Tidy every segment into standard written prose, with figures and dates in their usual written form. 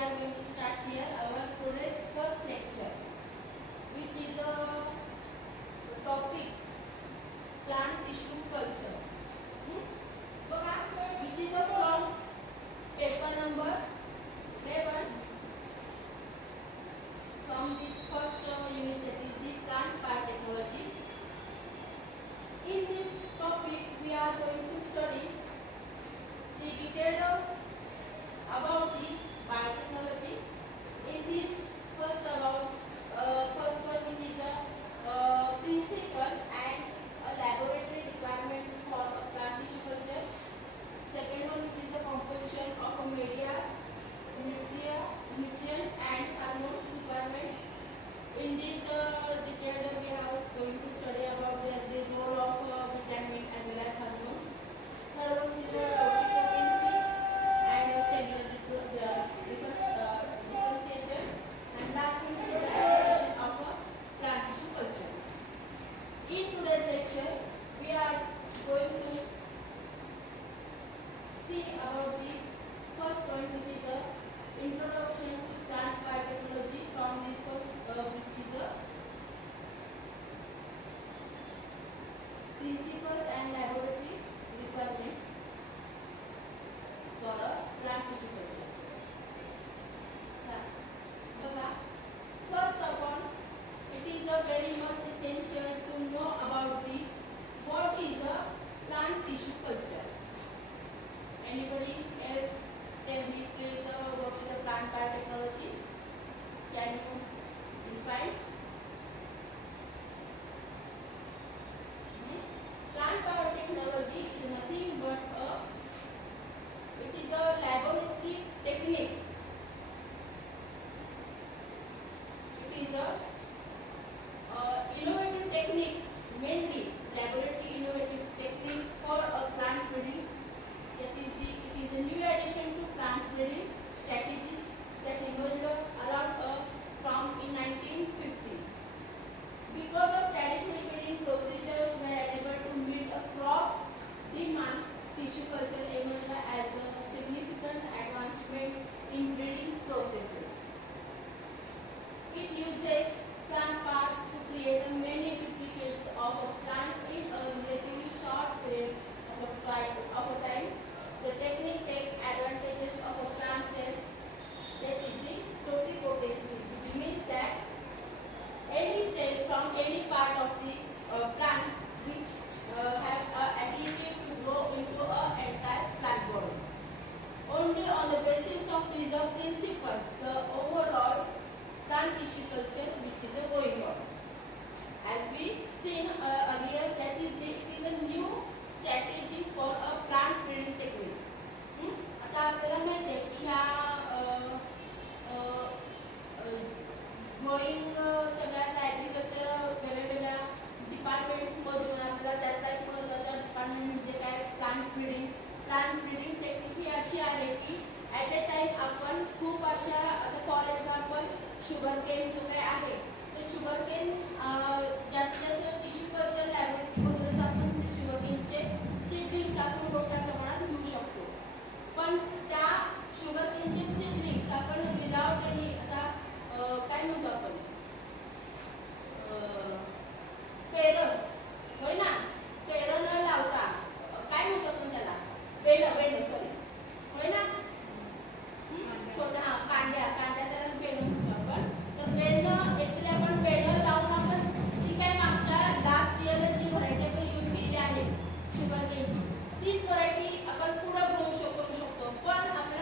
are going to start here our today's first lecture, which is a topic plant tissue culture. बघा, which is a from paper number 11 from this first unit, that is the plant biotechnology. In this topic, we are going to study the detailed about the biotechnology. In this first one, which is a principle and a laboratory requirement for a plant tissue culture. Second one, which is a composition of a media, nutrient and hormone requirement. In this detailed, we are going to study about the role of vitamin as well as hormones. Third one is a potency and cellular differentiation. And last one is the application of a plant tissue culture. In today's lecture, we are going to see about the first point, which is a introduction to plant biotechnology from this first, which is a principles and laboratory requirement for a plant tissue culture. First of all, it is a very much essential to know about the what is a plant tissue culture. Anybody else tell me please what is a plant biotechnology? Can you define? Plant biotechnology is nothing but it is a laboratory technique. It is a innovative technique, mainly laboratory innovative technique for a plant breeding. It is a new addition to plant breeding strategies that emerged around from in 1950. Because of traditional breeding procedures were unable to meet a crop demand, tissue culture emerged as a significant advancement in breeding processes. It uses plant part to create many duplicates of a plant in a relatively short period of a time. The technique takes advantages of a plant cell, that is the totipotency, which means that any cell from any part of the plant which have ability to grow into an entire plant body. Only on the basis of this principle, the overall plant tissue culture which is going on. As we seen earlier, that is it is a new strategy for a plant breeding technique. आता आपल्याला माहिती आहे की ह्या ग्रोईंग सगळ्यात ॲग्रिकल्चर वेगवेगळ्या डिपार्टमेंट्समधून आपल्याला त्यातला एक महत्त्वाचा डिपार्टमेंट म्हणजे काय plant breeding. Plant breeding technique ही अशी आहे की ॲट ए टाईम आपण खूप अशा, आता फॉर एक्झाम्पल शुगर केन जो काय आहे तो शुगर केन जास्तीत जास्त टिश्यू कल्चर लॅबोरेटरीमधूनच आपण शुगर केनचे सीडलिंग्स आपण मोठ्या प्रमाणात घेऊ शकतो. पण त्या शुगर केनचे सीडलिंग्स आपण विदाउट एनी, आता काय म्हणतो आपण पेरन, होय ना, पेरन न लावता काय म्हणतो आपण त्याला बेंड सॉरी, होय ना, छोटा कांद्या त्याला बेंड म्हणतो आपण. तर बेंड एकतरी आपण बेंड लावून आपण जी काय मागच्या लास्ट इयरला जी व्हरायटी आपण यूज केली आहे शुगर केनची, तीच व्हरायटी आपण पुढे ग्रो करू शकतो. पण आपल्याला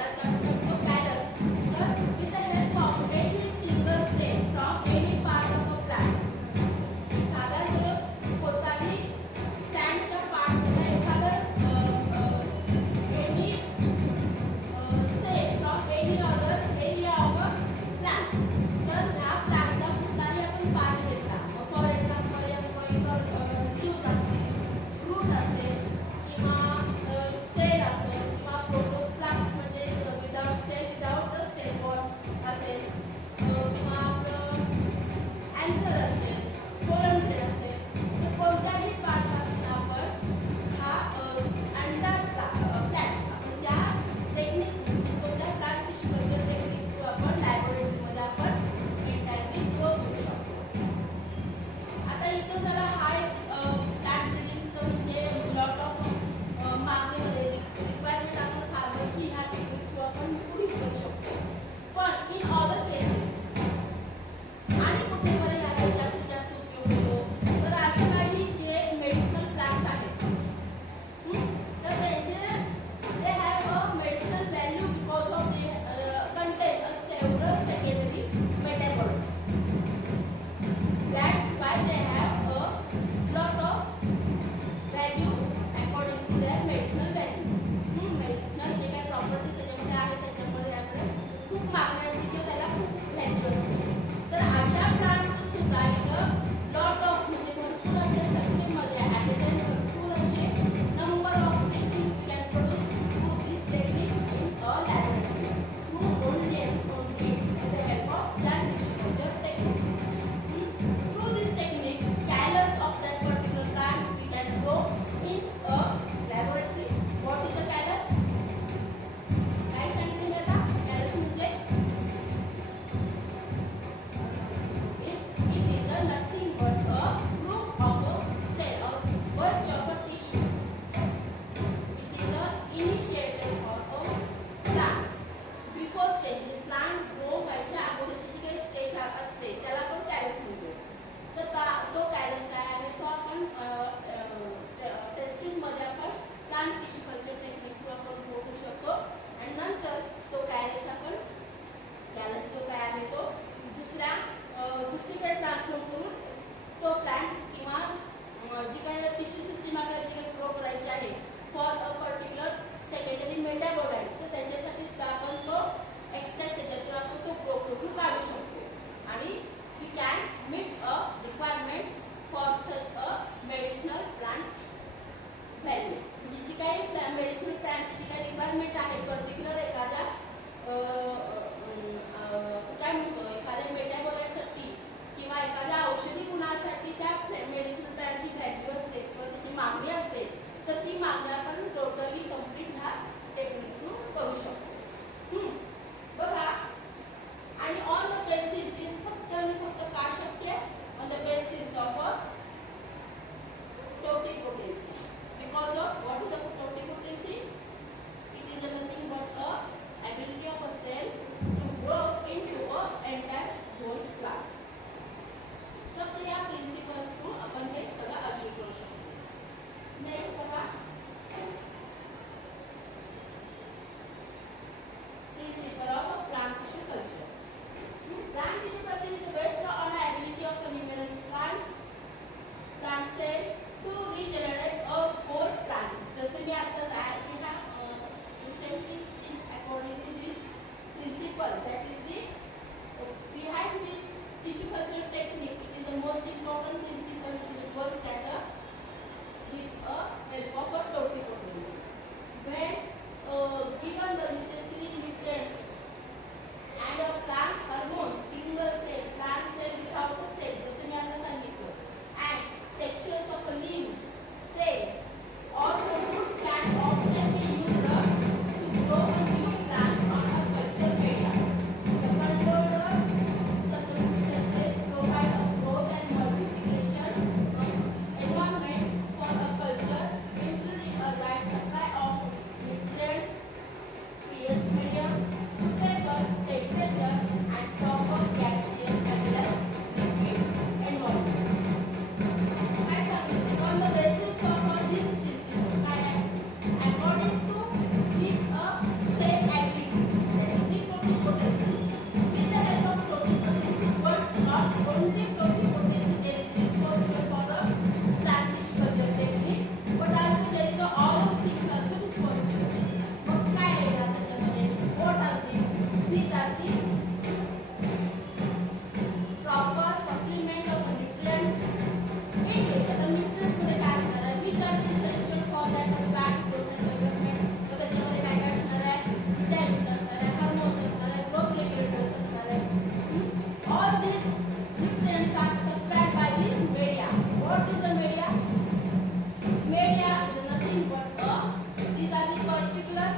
त्यालाच काय म्हणतात कॅलस. तर with the help of any single cell from any part of a plant, एखादा जो कोणताही प्लांटच्या पार्टमधला एखादा any cell from any other area of a plant. तर ह्या प्लांटचा कुठलाही आपण पार्ट घेतला, फॉर एक्झाम्पल या पॉईंटवर लीव्ज असतील, रूट असेल किंवा सेल असेल किंवा प्रोटोप्लास्ट म्हणजे without particular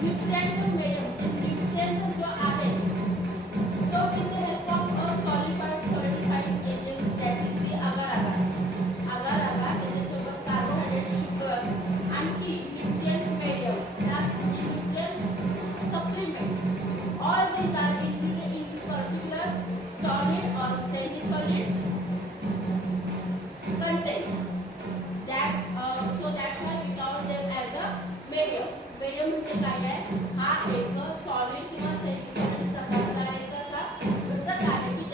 nutrient medium, nutrient जो आहे तो with the help of a solidified agent that is the agar-agar. Agar-agar त्याच्यासोबत कार्बोहायड्रेट, शुगर, आणखी nutrient mediums, that's nutrient supplements. All these are included in particular solid or semi-solid content. That's why we count them as a medium. Medium म्हणजे काय आहे? हा एक सॉलिड किंवा semi solid प्रकारचा एक असा घटक आहे की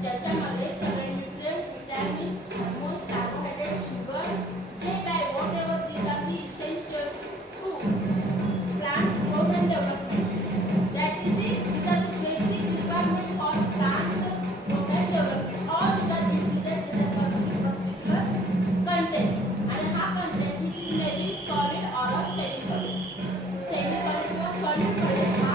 ज्याच्यामध्ये सगळे nutrients, vitamins, hormones, carbohydrate, sugar जे काय whatever these are the essentials to plant growth and development. These are the basic requirement for plant growth and development. All these are included in a particular content. आणि हा content which is maybe solid or a semi solid. Semi solid किंवा solid मध्ये हा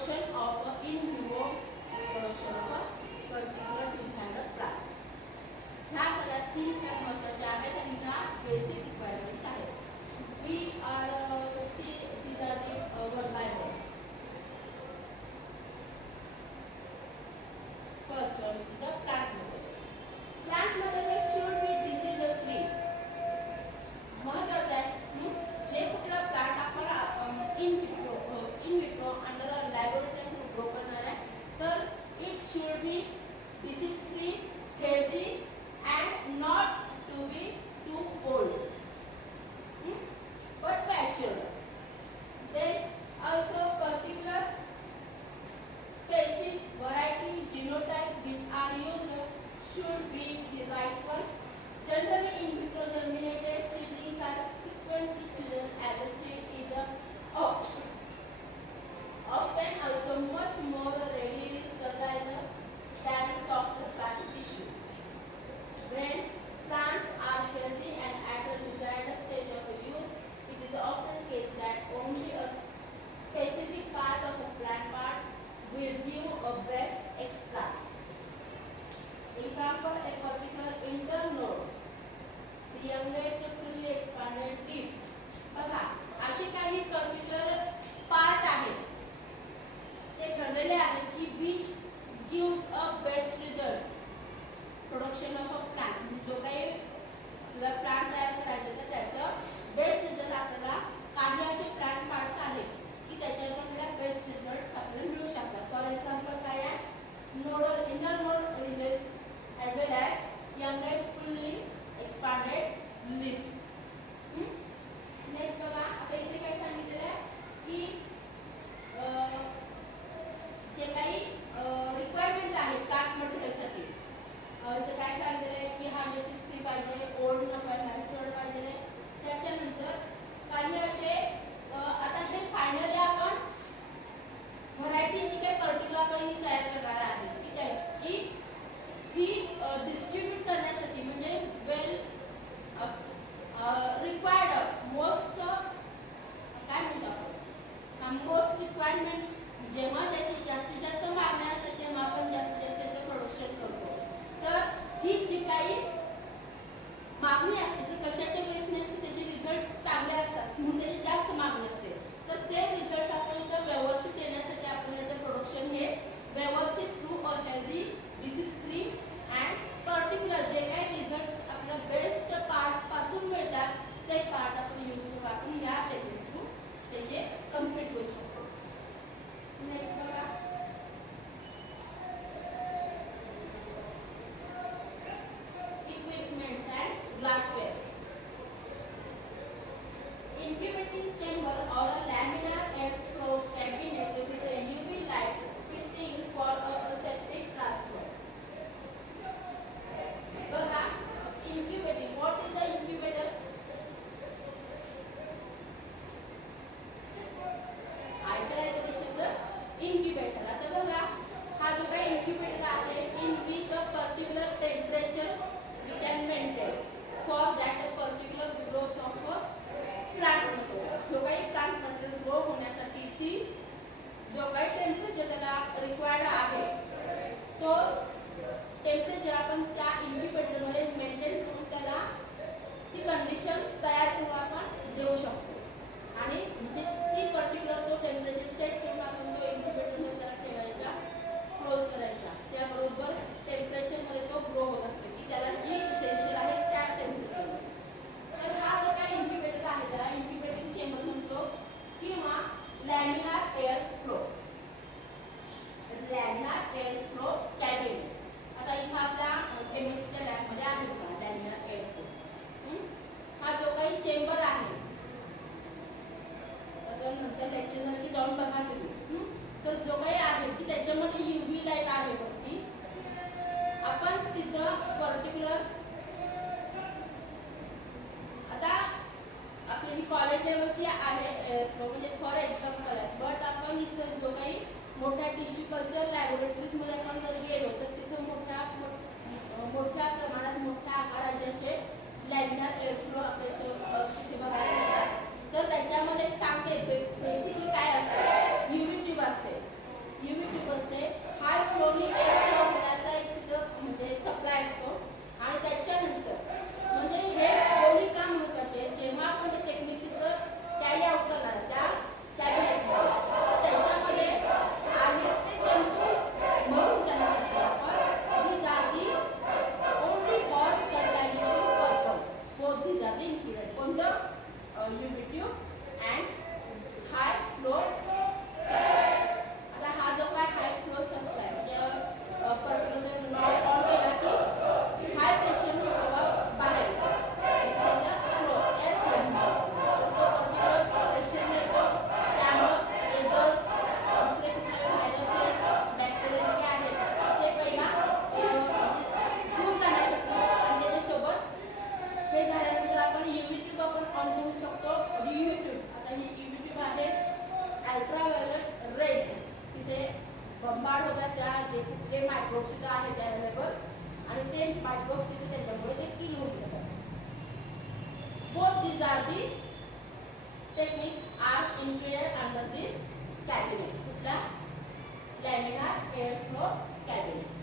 production of in vivo production of a particular desired plant. ह्या सगळ्या 3 स्टेप महत्त्वाच्या आहेत आणि ह्या बेसिक रिक्वायरमेंट्स आहेत. We are see these are the one by one. First one, which is a plant model. Plant model should be disease free. महत्त्वाचं आहे जे कुठला प्लांट आपण in vitro under a laboratory grow करणार आहे तर it should be disease free, healthy and not to be too old, but mature. Then also particular species, variety, genotype which are used should be the right one. Generally in vitro germinated seedlings are frequently chosen as a seed is often also much more readily sterilized than soft plant tissue. When plants are healthy and at a desired stage of use, it is often case that only a specific part of a plant part will give a best extracts. Example, a particular internode, the youngest fully expanded leaf. बघा असे काही particular part आहेत ते ठरलेले आहेत की which gives a best result. Production of a plant, जो काही प्लांट तयार करायचं तर त्याचं बेस्ट रिझल्ट आपल्याला काही असे प्लांट पार्ट्स आहेत की त्याच्यावर आपल्याला बेस्ट रिझल्ट आपल्याला मिळू शकतात. फॉर एक्झाम्पल काय आहे, nodal inter node result as well as youngest fully expanded leaf. Next बघा आता इथे काय सांगितलेलं आहे की जे काही रिक्वायरमेंट आहे प्लांट मटेरियलसाठी इथे काय सांगितलेलं आहे की हा बेसिस फ्री पाहिजे, ओल्ड न पाहिजे, मॅच्युअर्ड पाहिजे. त्याच्यानंतर काही असे आता हे फायनली आपण व्हरायटी जी काही पर्टिक्युलर आपण ही तयार करणार आहे की त्याची ही डिस्ट्रीब्यूट करण्यासाठी म्हणजे वेल रिक्वायर्ड मोस्ट काय म्हणतो आपण मोस्ट रिक्वायरमेंट जेव्हा त्याची जास्तीत जास्त मागणी असते तेव्हा आपण जास्तीत जास्त त्याचं प्रोडक्शन करतो. तर ही जी काही मागणी असते ती कशाच्या बेसने असते, त्याचे रिझल्ट चांगले असतात म्हणून त्याची जास्त मागणी असते. तर ते रिझल्ट आपण इथं व्यवस्थित येण्यासाठी आपण याचं प्रोडक्शन हे व्यवस्थित through a healthy disease free and particular जे काही रिझल्ट आपल्या बेस्ट पार्ट पासून मिळतात ते पार्ट आपण यूज करून आपण या टेक्निक थ्रू त्याचे कम्प्लीट करू शकतो. नेक्स्ट बघा glasswares. Incubating chamber or a laminar air flow cabinet with a UV light fitting for a aseptic transfer. बघा incubating, what is a incubator? ऐकलं आहे कधी शब्द incubator. आता बघा हा जो काही incubator आहे in which a particular temperature we can maintain for that a particular growth of a plant material. जो काही plant material grow होण्यासाठी ती जो काही टेम्परेचर त्याला रिक्वायर्ड आहे तो टेम्परेचर आपण त्या इन्क्युबेटर मध्ये मेंटेन करून त्याला ती कंडिशन तयार करून आपण देऊ शकतो आणि म्हणजे ती पर्टिक्युलर तो टेम्परेचर सेट करून आपण तो इन्क्युबेटर मध्ये त्याला ठेवायचा, क्लोज करायचा. त्याबरोबर टेम्परेचर मध्ये तो ग्रो होत असतो की त्याला जी इसेन्शियल आहे त्या टेम्परेचरमध्ये. तर हा जो काही इन्क्युबेटर आहे त्याला इन्क्युबेटिंग चेंबर म्हणतो किंवा laminar air flow. Laminar air flow cabin. आता इथं आपल्या केमिस्ट्रीच्या लॅबमध्ये आहे का लॅमिनार एअर फ्लो. हा जो काही चेंबर आहे आता नंतर लेक्चर झालं की जाऊन बघा तुम्ही. तर जो काही आहे की त्याच्यामध्ये UV लाईट आहे वरती, आपण तिथं पर्टिक्युलर आता आपली ही कॉलेज लेवलची आहे म्हणजे फॉर एक्झाम्पल आहे. बट आपण इथं जो काही मोठ्या टिश्यू कल्चर लॅबोरेटरीजमध्ये आपण जर गेलो तर तिथं मोठ्या प्रमाणात मोठ्या आकाराचे असे लॅमिनार एअर फ्लो आपल्या तिथे बघायला मिळतात. तर त्याच्यामध्ये सांगते बेसिकली काय असतं, UV ट्यूब असते अल्ट्राव्हायोलेट रेज तिथे बंबाड होतात, त्या जे कुठले मायक्रोब्स तिथे आहेत अवेलेबल, आणि ते मायक्रोब्स तिथे त्याच्यामुळे ते किल होऊन जातात. Both these are the techniques are included under this cabinet. कुठला? Laminar air flow cabinet.